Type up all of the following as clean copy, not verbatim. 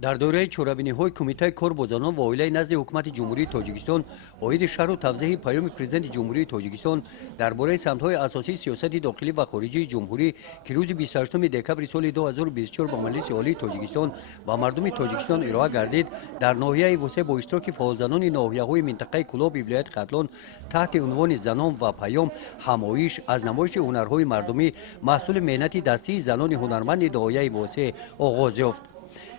در دوره چورابینی‌های کمیته کار با زنان و اویلای نزد حکومت جمهوری تاجیکستان اوید شرح و توضیح پیام پرزیدنت جمهوری تاجیکستان درباره سمت‌های اساسی سیاست داخلی و خارجی جمهوری که روز 28 دکبر سال 2024 با مجلس عالی تاجیکستان و مردم تاجیکستان ارائه گردید، در ناحیه وسط با اشتراک فعالزنان ناحیه‌های منطقه کلاب ولایت خطلان تحت عنوان زنان و پیام همایش از نمایش هنرهای مردمی محصول مهنت دستی زنان هنرمند ناحیه وسط آغاز یافت.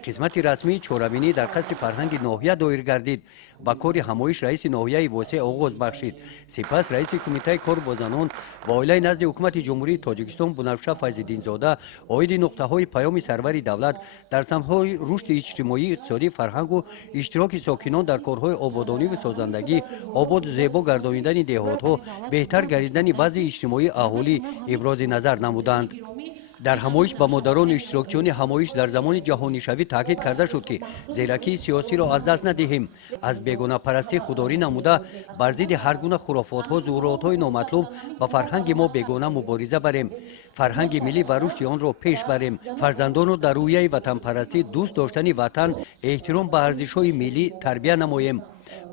قسمت رسمی چورابینی در قصر فرهنگ ناحیه دایر گردید. با کار همایش رئیس ناحیه وسط آغاز بخشید. سپس رئیس کمیته کار با زنان و اویلای نزد حکومت جمهوری تاجیکستان بنفشه فیض‌الدین زاده اوید نقطه‌های پیام سرور دولت در سمت‌های رشد اجتماعی، اقتصادی، فرهنگ و اشتراک ساکنان در کارهای آبادانی و سازندگی، آباد و زیبا گردانیدن دهات‌ها، بهتر گردیدن بعضی اجتماعی اهالی ابراز نظر نمودند. در همایش با مداران اشتراکچیان همایش در زمان جهانی شوی تاکید کرده شد که زیرکی سیاسی را از دست ندهیم، از بیگانه پرستی خودداری نموده بر ضد هر گونه خرافات ها ظهورات های نامطلوب با فرهنگ ما بیگانه مبارزه بریم، فرهنگ ملی و رشد آن را پیش بریم، فرزندان را در رویه وطن پرستی، دوست داشتن وطن، احترام به ارزش های ملی تربیت نماییم.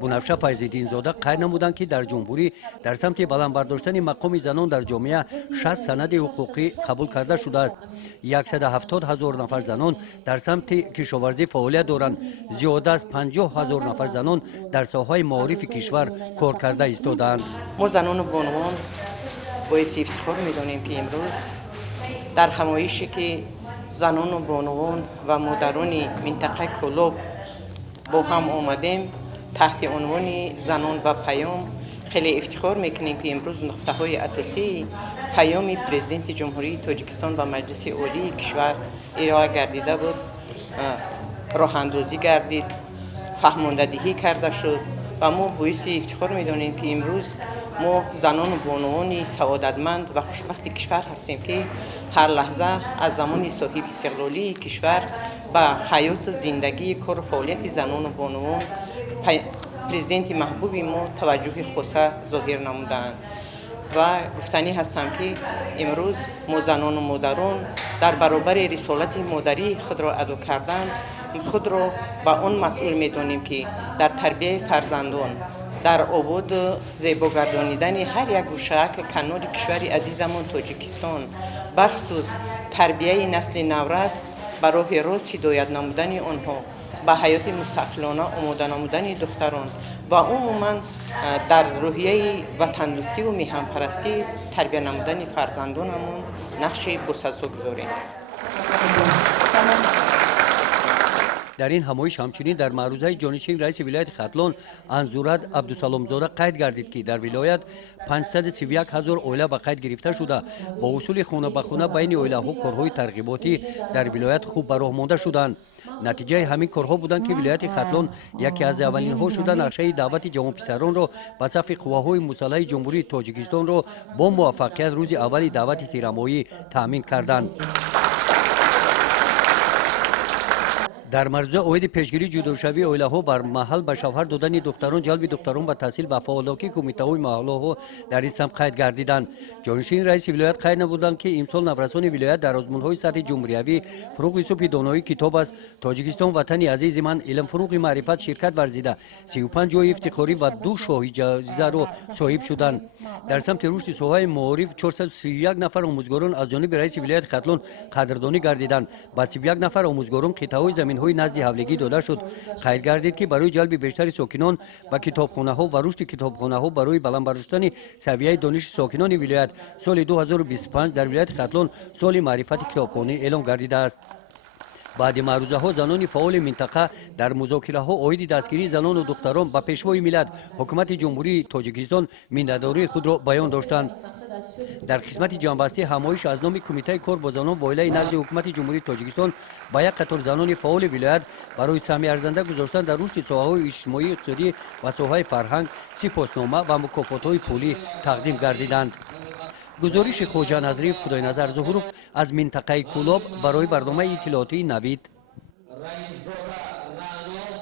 بنفشه فیض‌الدین زاده قید نمودند که در جمهوری در سمت بلند برداشتن مقام زنان در جامعه 60 سند حقوقی قبول کرده شده است. 170,000 نفر زنان در سمت کشاورزی فعالیت دارند. زیاده از 50,000 نفر زنان در ساحه معارف کشور کار کرده ایستادند. ما زنان بانوان باعث افتخار می‌دانیم که امروز در همایشی که زنان و بانوان و مادران منطقه کلاب با هم آمدیم تحت عنوان زنان و پیام، خیلی افتخار میکنیم که امروز نقطه های اساسی پیام پرزیدنت جمهوری تاجیکستان و مجلس عالی کشور ارائه گردیده بود، راه اندازی گردید، فهماندهی کرده شد و ما باعث افتخار میدانیم که امروز ما زنان و بانوان سعادتمند و خوشبخت کشور هستیم که هر لحظه از زمان صاحب استقلالی کشور به حیات زندگی کار و فعالیت زنان و بانوان پرزیدنت محبوب ما توجه خاصه ظاهر نمودند و گفتنی هستم که امروز ما زنان و مادران در برابر رسالت مادری خود را ادا کردن، خود را به آن مسئول میدانیم که در تربیت فرزندان، در آباد زیبا گردانیدن هر یک گوشه کنار کشور عزیزمان تاجیکستان، بخصوص تربیت نسل نورس بر راه راست هدایت نمودن آنها، به حیات مستقلانه آماده نمودن دختران و عموما در روحیه وطن دوستی و میهن پرستی تربیت نمودن فرزندانمون نقش بسزا گذاریم. در این همایش همچنین در معروضه جانشین رئیس ولایت خطلان انزورت عبدالسلام زاده قید گردید که در ولایت 531,000 اویله به قید گرفته شده. با اصول خانه به خانه بین اویله ها کارهای ترغیباتی در ولایت خوب به راه مانده شدند. نتیجه همین کارها بودند که ولایت خطلان یکی از اولین ها شده نقشه دعوت جوان پسران را به صف قواهای مسلح جمهوری تاجیکستان را با موفقیت روز اول دعوت تیرمایی تامین کردند. در مرزه اوید پیشگیری جداشوی اویله ها بر محل به شوهر دادن دختران، جلب دختران به تحصیل و فعالیت کمیته های محله ها در این سمت قید گردیدند. جانشین رئیس ولایت قید نمودند که امسال نورسان ولایت در آزمون های سطح جمهوری فروغ صبح دانایی کتاب است تاجیکستان وطن عزیز من علم فروغ معرفت شرکت ورزیده 35 جای افتخاری و 2 شاهی جایزه را صاحب شدند. در سمت رشد ساحه معارف 431 نفر آموزگاران از جانب رئیس ولایت خطلان قدردانی گردیدند. با 31 نفر آموزگاران قطعه های زمین های نزد حولگی داده شد. خیر گردید که برای جلب بیشتر ساکنان به کتابخانه ها و رشد کتابخانه ها برای بلند برداشتن سویه دانش ساکنان ولایت سال 2025 در ولایت خطلان سال معرفت کتابخانه اعلام گردیده است. بعد معروضه ها زنان فعال منطقه در مذاکره ها اوید دستگیری زنان و دختران به پیشوای ملت حکومت جمهوری تاجیکستان مینده‌داری خود را بیان داشتند. در قسمت جنبسته همایش از نام کمیته کار با زنان و اویلای نزد حکومت جمهوری تاجیکستان با یک قطار زنان فعال ولایت برای سهمیه ارزنده گذاشتن در رشد ساحه‌های اجتماعی، اقتصادی و ساحه فرهنگ سپاسنامه و مکافات‌های پولی تقدیم گردیدند. گزارش خواجه نظری خدای نظر ظهورов از منطقه کلاب برای برنامه اطلاعاتی نوید.